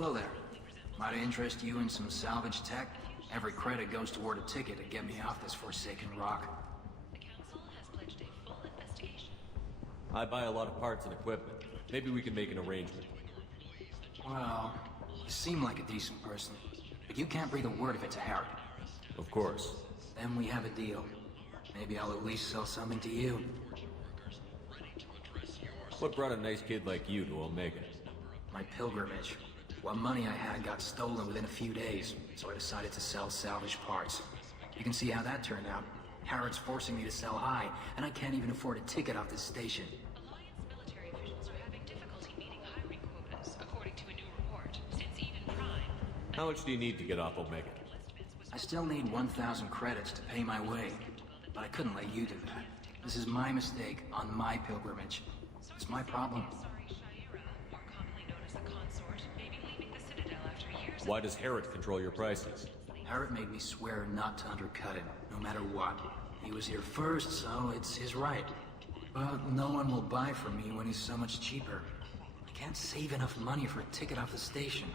Hello there. Might I interest you in some salvage tech? Every credit goes toward a ticket to get me off this forsaken rock. The council has pledged a full investigation. I buy a lot of parts and equipment. Maybe we can make an arrangement. Well, you seem like a decent person, but you can't breathe a word of it to Harry. Of course. Then we have a deal. Maybe I'll at least sell something to you. What brought a nice kid like you to Omega? My pilgrimage. What money I had got stolen within a few days, so I decided to sell salvage parts. You can see how that turned out. Harrod's forcing me to sell high, and I can't even afford a ticket off this station. Alliance military officials are having difficulty meeting hiring quotas, according to a new report, since even Prime... How much do you need to get off Omega? I still need 1,000 credits to pay my way, but I couldn't let you do that. This is my mistake on my pilgrimage. It's my problem. Why does Harrod control your prices? Harrod made me swear not to undercut him, no matter what. He was here first, so it's his right. But no one will buy from me when he's so much cheaper. I can't save enough money for a ticket off the station.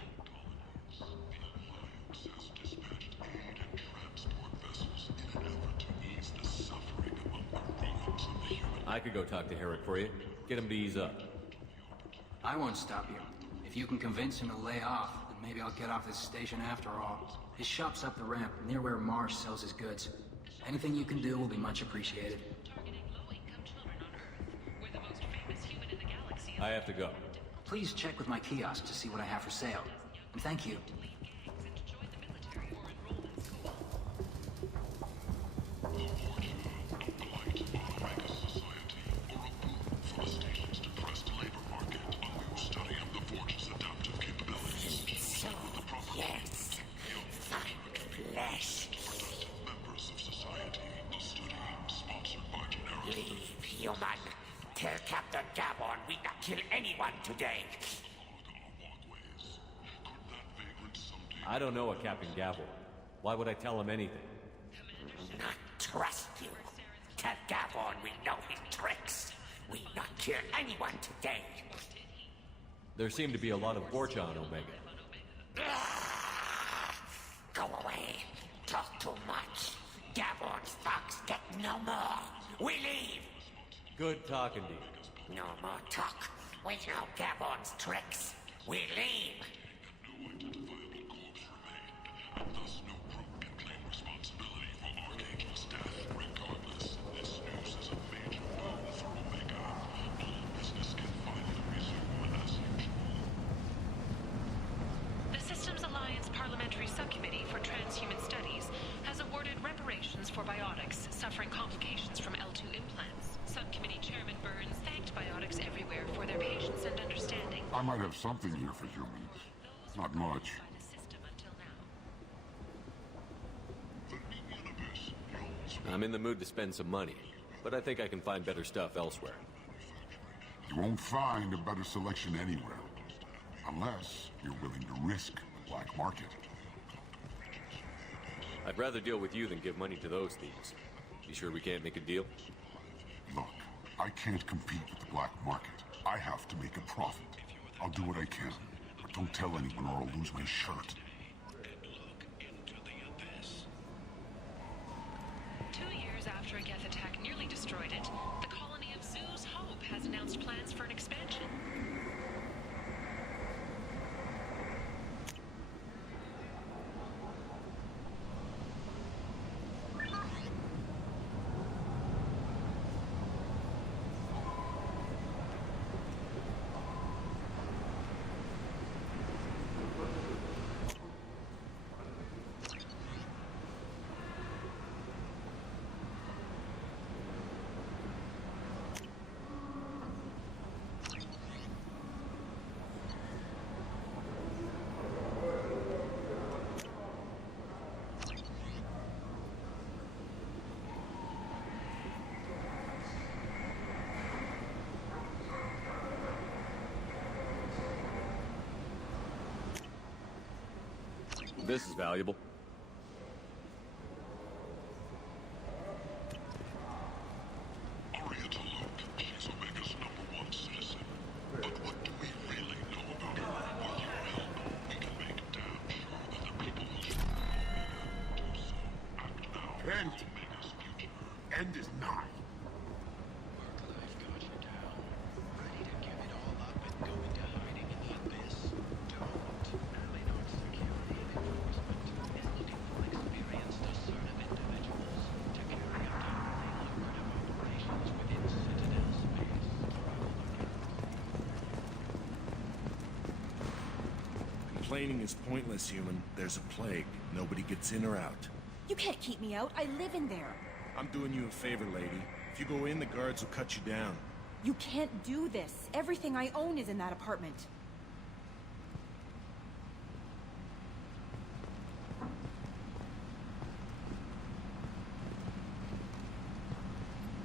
I could go talk to Harrod for you. Get him to ease up. I won't stop you. If you can convince him to lay off, then maybe I'll get off this station after all. His shop's up the ramp, near where Marsh sells his goods. Anything you can do will be much appreciated. Targeting low-income children on Earth. We're the most famous human in the galaxy. I have to go. Please check with my kiosk to see what I have for sale. And thank you. Human, tell Captain Gavon we not kill anyone today. I don't know a Captain Gavel. Why would I tell him anything? Not trust you. Tell Gavon we know his tricks. We not kill anyone today. There seem to be a lot of Borgia on Omega. Go away. Talk too much. Gavon's thugs get no more. We leave. Good talking to you. No more talk. We know Gavon's tricks. We leave. The Systems Alliance Parliamentary Subcommittee for Transhuman Studies has awarded reparations for biotics suffering complications from L2 implants. Subcommittee Chairman Burns thanked biotics everywhere for their patience and understanding. I might have something here for humans. Not much. By the system until now. I'm in the mood to spend some money, but I think I can find better stuff elsewhere. You won't find a better selection anywhere. Unless you're willing to risk the black market. I'd rather deal with you than give money to those thieves. You sure we can't make a deal? Look, I can't compete with the black market. I have to make a profit. I'll do what I can, but don't tell anyone or I'll lose my shirt. 2 years after a Geth attack nearly destroyed it, the colony of Zoo's Hope has announced plans for an expansion. This is valuable. Oriental Luke, she's Omega's #1 citizen. But what do we really know about her? With your help, we Complaining is pointless, human. There's a plague. Nobody gets in or out. You can't keep me out. I live in there. I'm doing you a favor, lady. If you go in, the guards will cut you down. You can't do this. Everything I own is in that apartment.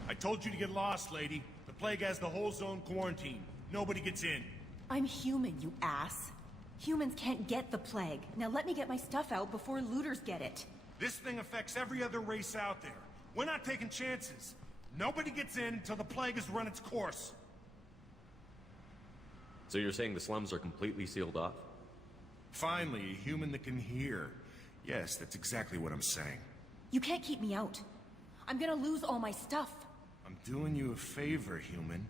I told you to get lost, lady. The plague has the whole zone quarantined. Nobody gets in. I'm human, you ass. Humans can't get the plague. Now let me get my stuff out before looters get it. This thing affects every other race out there. We're not taking chances. Nobody gets in until the plague has run its course. So you're saying the slums are completely sealed off? Finally, a human that can hear. Yes, that's exactly what I'm saying. You can't keep me out. I'm gonna lose all my stuff. I'm doing you a favor, human.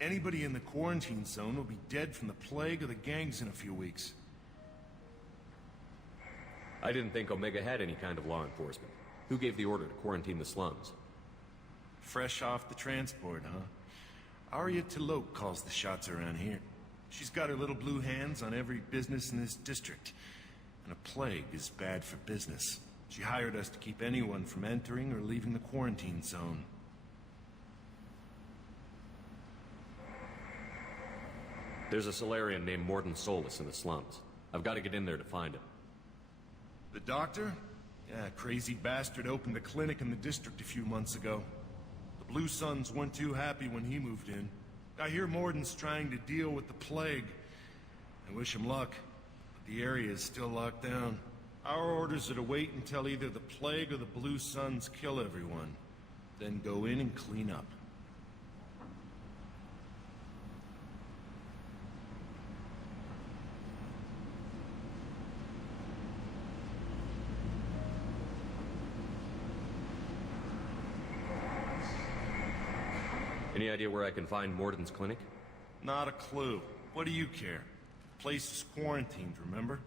Anybody in the quarantine zone will be dead from the plague or the gangs in a few weeks. I didn't think Omega had any kind of law enforcement. Who gave the order to quarantine the slums? Fresh off the transport, huh? Arya Tilok calls the shots around here. She's got her little blue hands on every business in this district. And a plague is bad for business. She hired us to keep anyone from entering or leaving the quarantine zone. There's a Solarian named Morden Solus in the slums. I've got to get in there to find him. The doctor? Yeah, crazy bastard opened a clinic in the district a few months ago. The Blue Suns weren't too happy when he moved in. I hear Morden's trying to deal with the plague. I wish him luck, but the area is still locked down. Our orders are to wait until either the plague or the Blue Suns kill everyone. Then go in and clean up. Any idea where I can find Morden's clinic? Not a clue. What do you care? The place is quarantined, remember?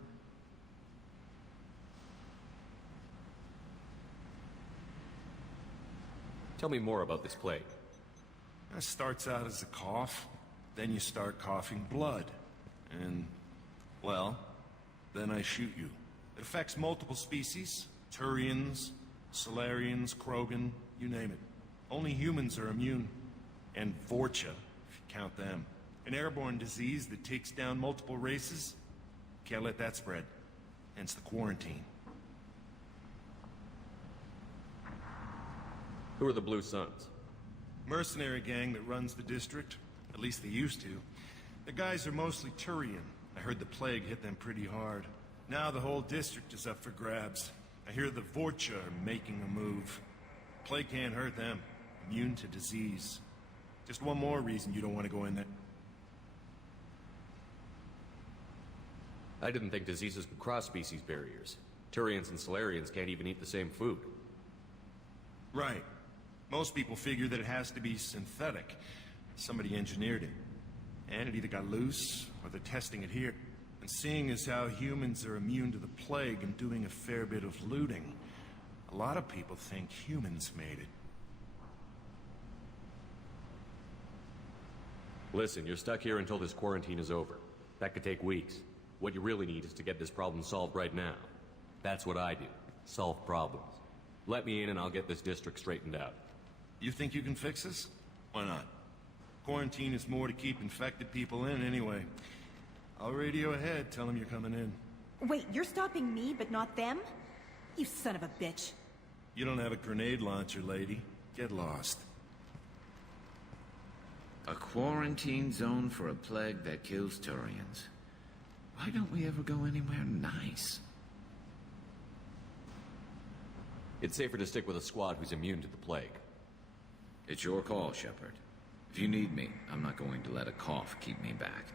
Tell me more about this plague. It starts out as a cough, then you start coughing blood. And, well, then I shoot you. It affects multiple species. Turians, Solarians, Krogan, you name it. Only humans are immune. And Vorcha, if you count them. An airborne disease that takes down multiple races. Can't let that spread. Hence the quarantine. Who are the Blue Suns? Mercenary gang that runs the district. At least they used to. The guys are mostly Turian. I heard the plague hit them pretty hard. Now the whole district is up for grabs. I hear the Vorcha are making a move. Plague can't hurt them. Immune to disease. Just one more reason you don't want to go in there. I didn't think diseases could cross species barriers. Turians and Solarians can't even eat the same food. Right. Most people figure that it has to be synthetic. Somebody engineered it. And it either got loose, or they're testing it here. And seeing as how humans are immune to the plague and doing a fair bit of looting, a lot of people think humans made it. Listen, you're stuck here until this quarantine is over. That could take weeks. What you really need is to get this problem solved right now. That's what I do. Solve problems. Let me in and I'll get this district straightened out. You think you can fix this? Why not? Quarantine is more to keep infected people in anyway. I'll radio ahead, tell them you're coming in. Wait, you're stopping me, but not them? You son of a bitch. You don't have a grenade launcher, lady. Get lost. A quarantine zone for a plague that kills Turians. Why don't we ever go anywhere nice? It's safer to stick with a squad who's immune to the plague. It's your call, Shepard. If you need me, I'm not going to let a cough keep me back.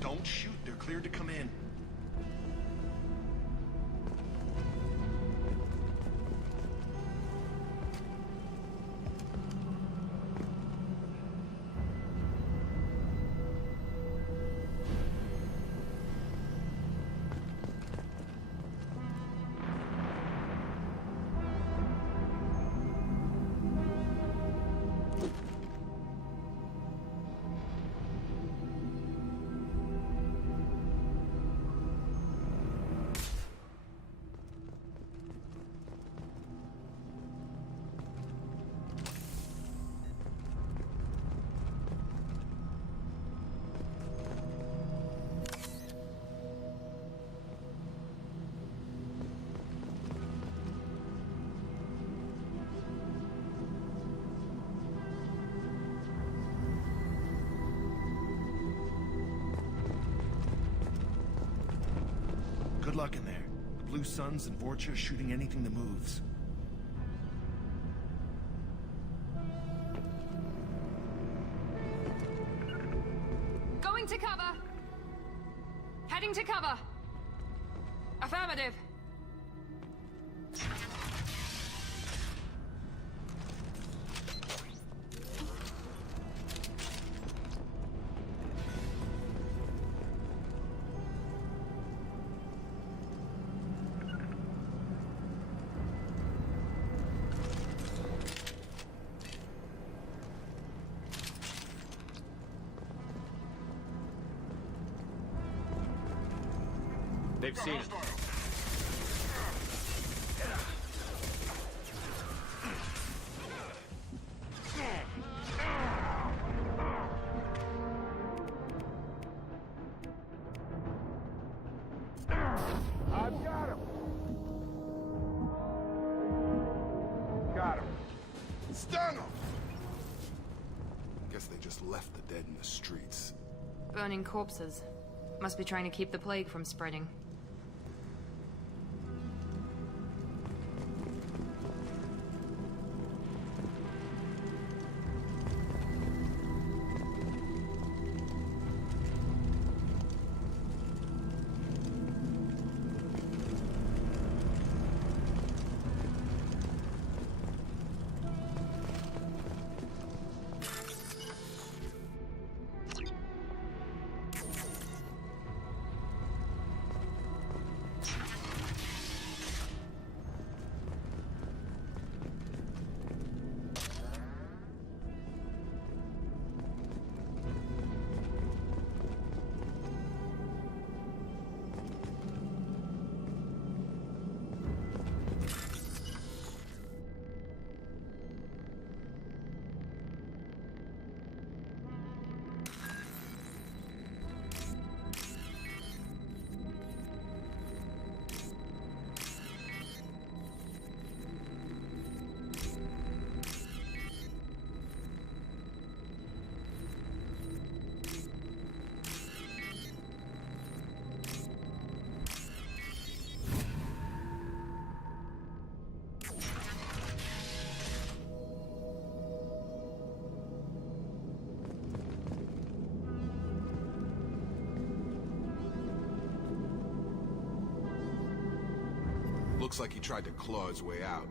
Don't shoot. They're cleared to come in. Good luck in there. The Blue Suns and Vorcha shooting anything that moves. Going to cover. Heading to cover. Affirmative. They've seen it. External! Guess they just left the dead in the streets. Burning corpses. Must be trying to keep the plague from spreading. Looks like he tried to claw his way out.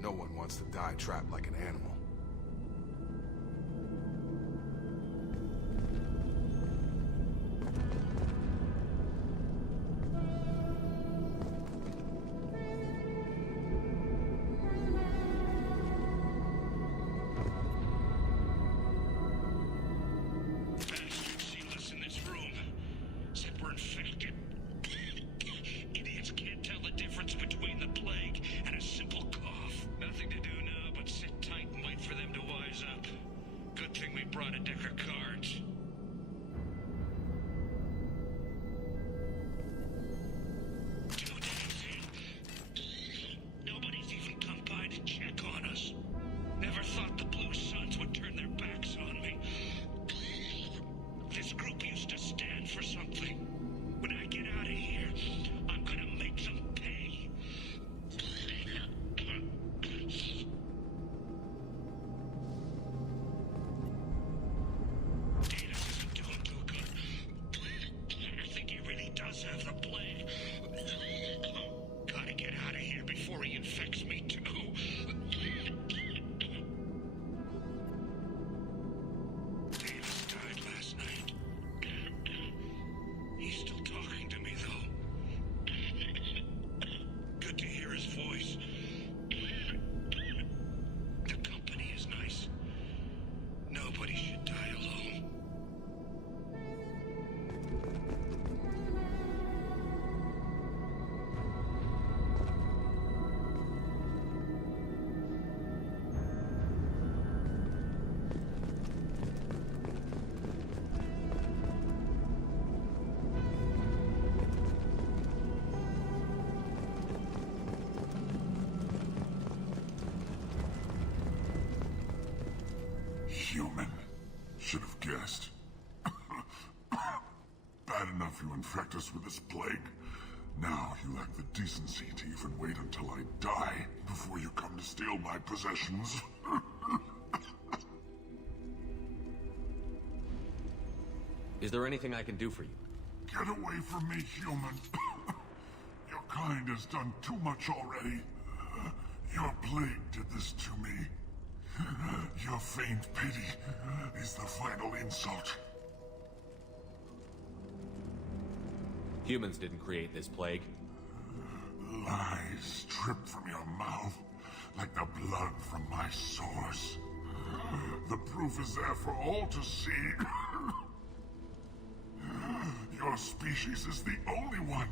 No one wants to die trapped like an animal. Human. Should have guessed. Bad enough you infect us with this plague. Now you lack the decency to even wait until I die before you come to steal my possessions. Is there anything I can do for you? Get away from me, human. Your kind has done too much already. Your plague did this to me. Your faint pity is the final insult. Humans didn't create this plague. Lies drip from your mouth like the blood from my sores. The proof is there for all to see. Your species is the only one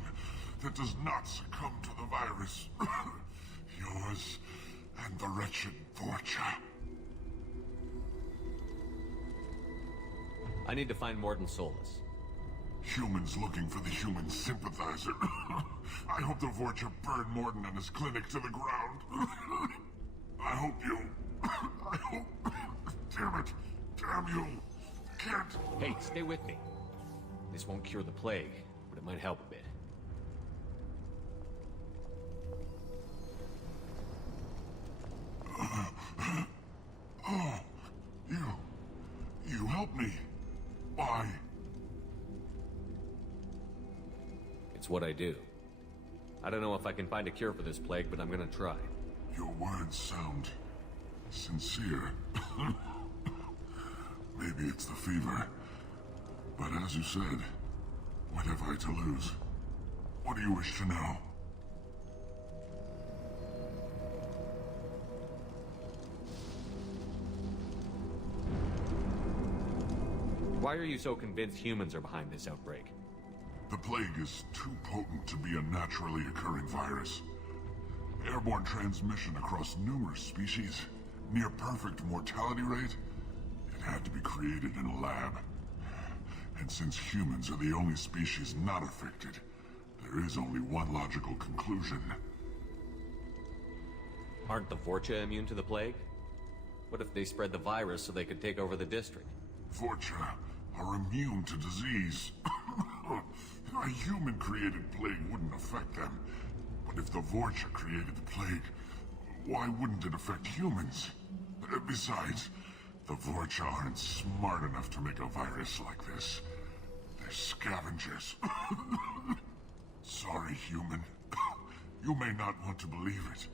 that does not succumb to the virus. Yours and the wretched Vorcha. I need to find Morden Solus. Humans looking for the human sympathizer. I hope the Vorcha burn Morden and his clinic to the ground. I hope you I hope... Damn it! Damn you! Can't... Hey, stay with me. This won't cure the plague, but it might help a bit. Oh, you helped me. Why? It's what I do. I don't know if I can find a cure for this plague, but I'm gonna try. Your words sound sincere. Maybe it's the fever. But as you said, what have I to lose? What do you wish to know? Why are you so convinced humans are behind this outbreak? The plague is too potent to be a naturally occurring virus. Airborne transmission across numerous species, near perfect mortality rate. It had to be created in a lab. And since humans are the only species not affected, there is only one logical conclusion. Aren't the Vorcha immune to the plague? What if they spread the virus so they could take over the district? Vorcha are immune to disease. A human-created plague wouldn't affect them. But if the Vorcha created the plague, why wouldn't it affect humans? Besides, the Vorcha aren't smart enough to make a virus like this. They're scavengers. Sorry, human. You may not want to believe it,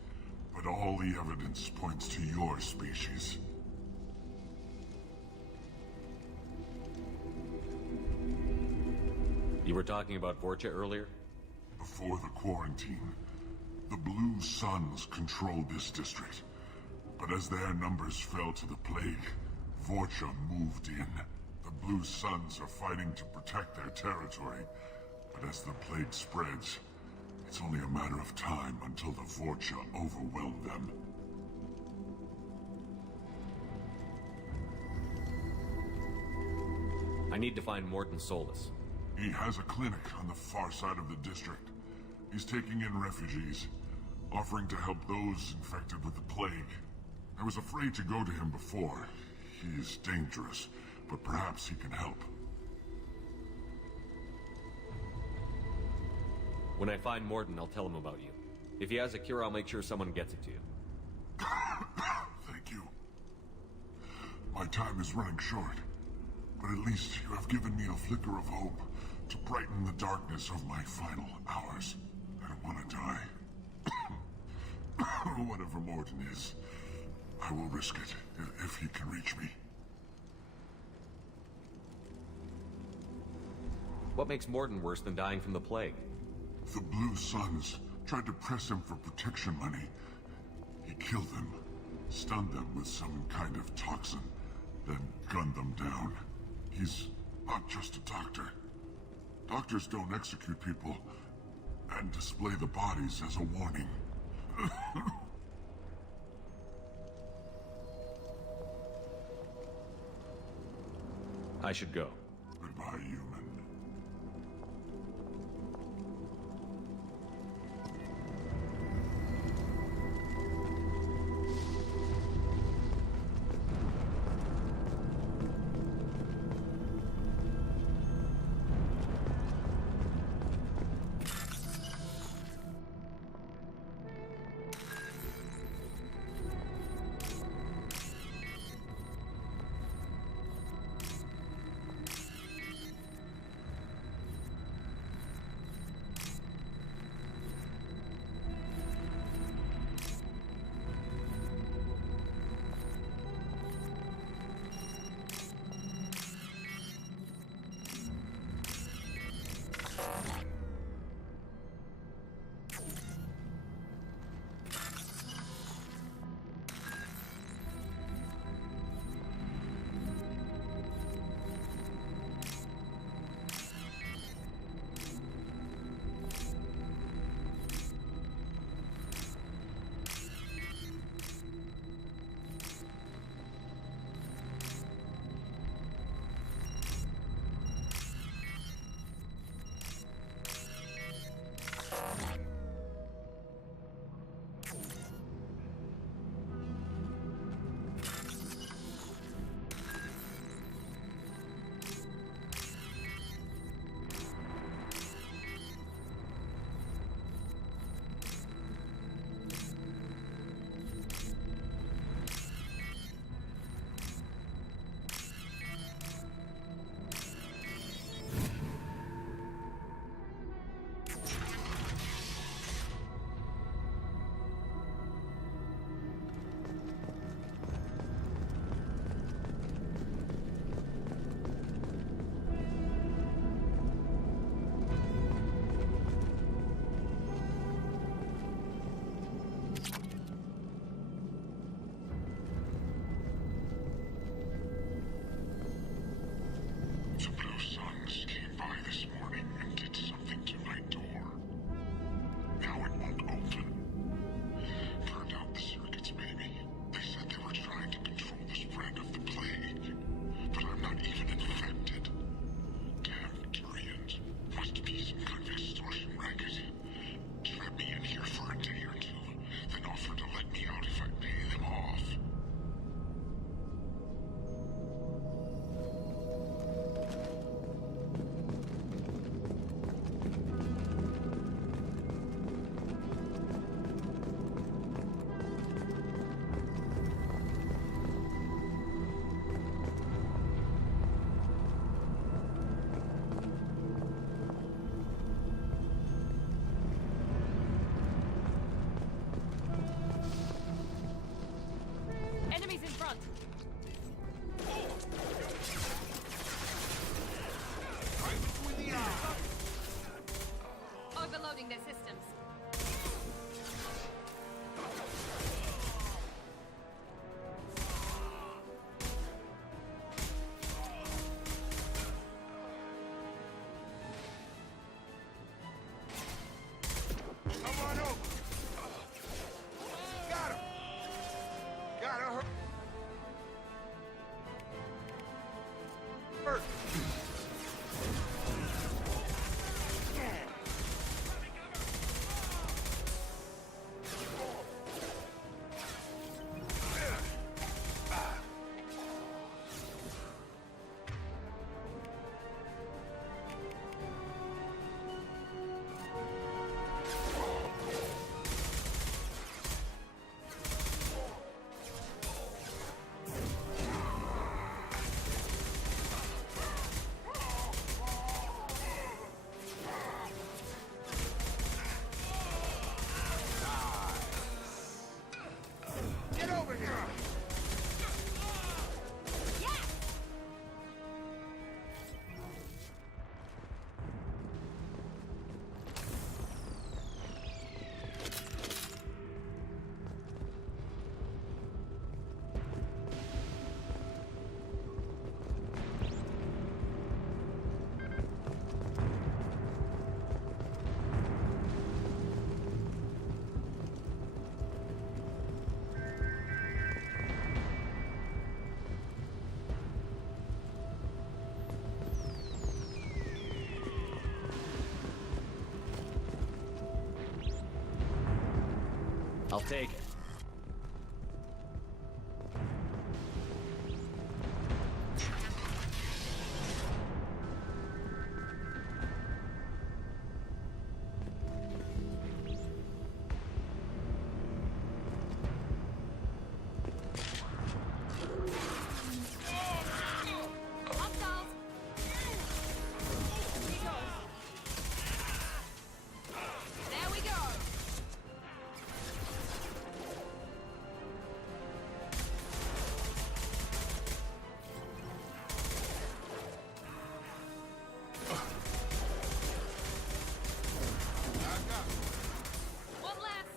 but all the evidence points to your species. You were talking about Vorcha earlier? Before the quarantine, the Blue Suns controlled this district. But as their numbers fell to the plague, Vorcha moved in. The Blue Suns are fighting to protect their territory. But as the plague spreads, it's only a matter of time until the Vorcha overwhelm them. I need to find Morton Solus. He has a clinic on the far side of the district. He's taking in refugees, offering to help those infected with the plague. I was afraid to go to him before. He is dangerous, but perhaps he can help. When I find Morton, I'll tell him about you. If he has a cure, I'll make sure someone gets it to you. Thank you. My time is running short, but at least you have given me a flicker of hope to brighten the darkness of my final hours. I don't want to die. Whatever Morton is, I will risk it if he can reach me. What makes Morton worse than dying from the plague? The Blue Suns tried to press him for protection money. He killed them, stunned them with some kind of toxin, then gunned them down. He's not just a doctor. Doctors don't execute people and display the bodies as a warning. I should go. Goodbye, human. I'll take it. There we go! One less!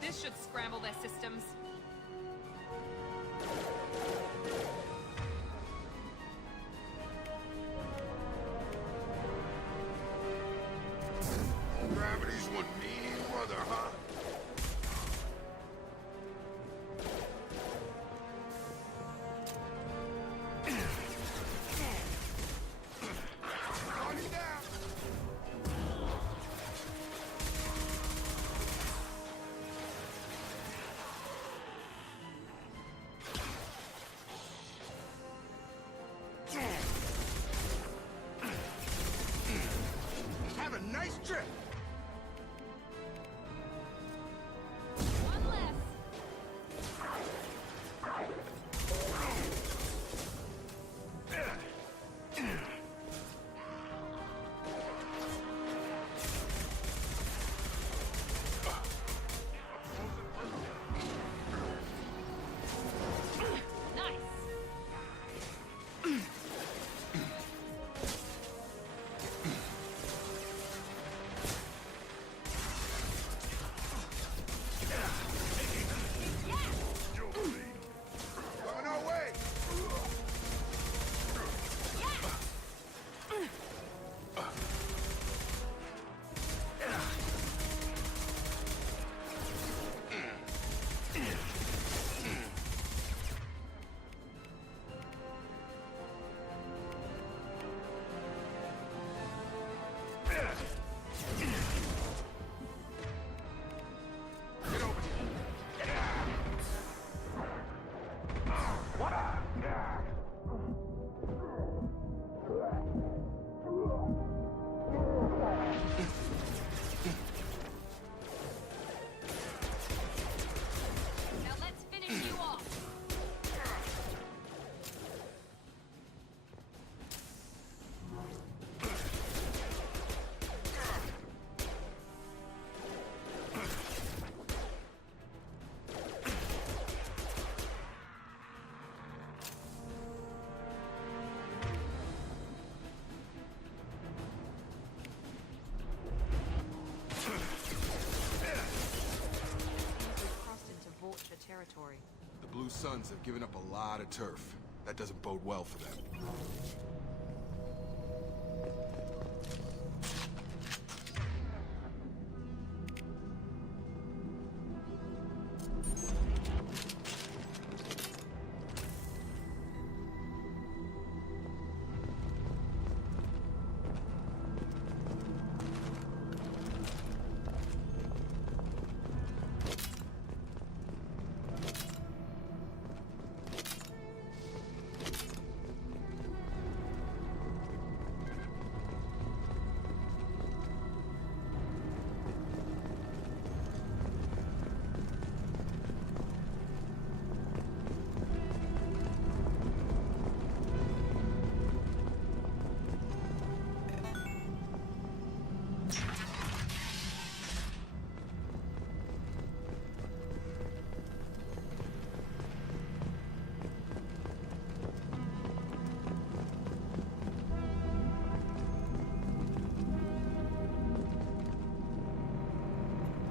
This should scramble their systems. Gravity's one mean mother, huh? On it down. Have a nice trip. One less! Nice! Coming our way. Get over here. Now let's finish you off! We've crossed into vulture territory. The Blue Suns have given up a lot of turf. That doesn't bode well for them.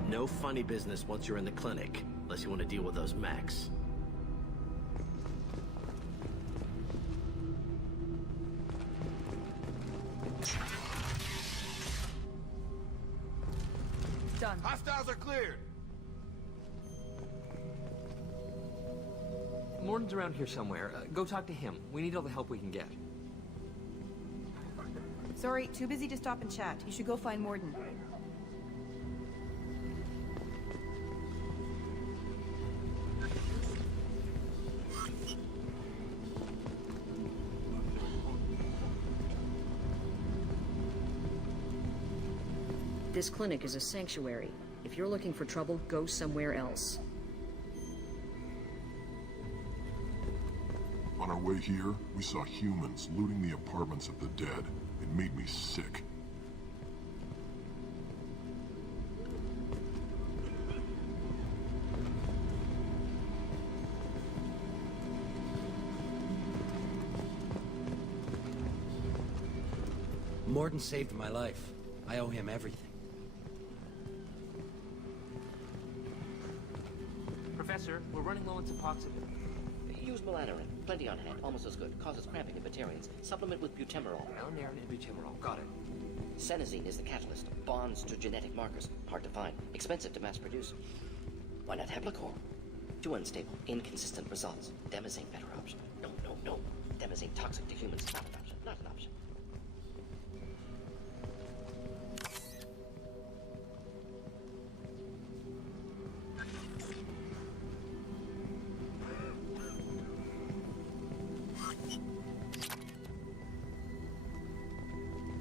No funny business once you're in the clinic, unless you want to deal with those mechs. Done. Hostiles are cleared. Morton's around here somewhere. Go talk to him. We need all the help we can get. Sorry, too busy to stop and chat. You should go find Morden. This clinic is a sanctuary. If you're looking for trouble, go somewhere else. On our way here, we saw humans looting the apartments of the dead. It made me sick. Morden saved my life. I owe him everything. Professor, we're running low on Suboxone. Use melanorin. Plenty on hand. Almost as good. Causes cramping in vegetarians. Supplement with butemerol. Melanorin and butemerol. Got it. Senesine is the catalyst. Bonds to genetic markers. Hard to find. Expensive to mass produce. Why not Heblacor? Too unstable. Inconsistent results. Demazine better option. No, no, no. Demazine toxic to humans. Not an option. Not an option.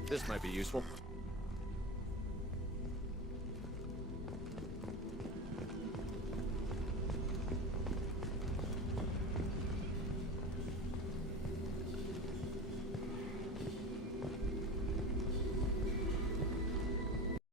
This might be useful.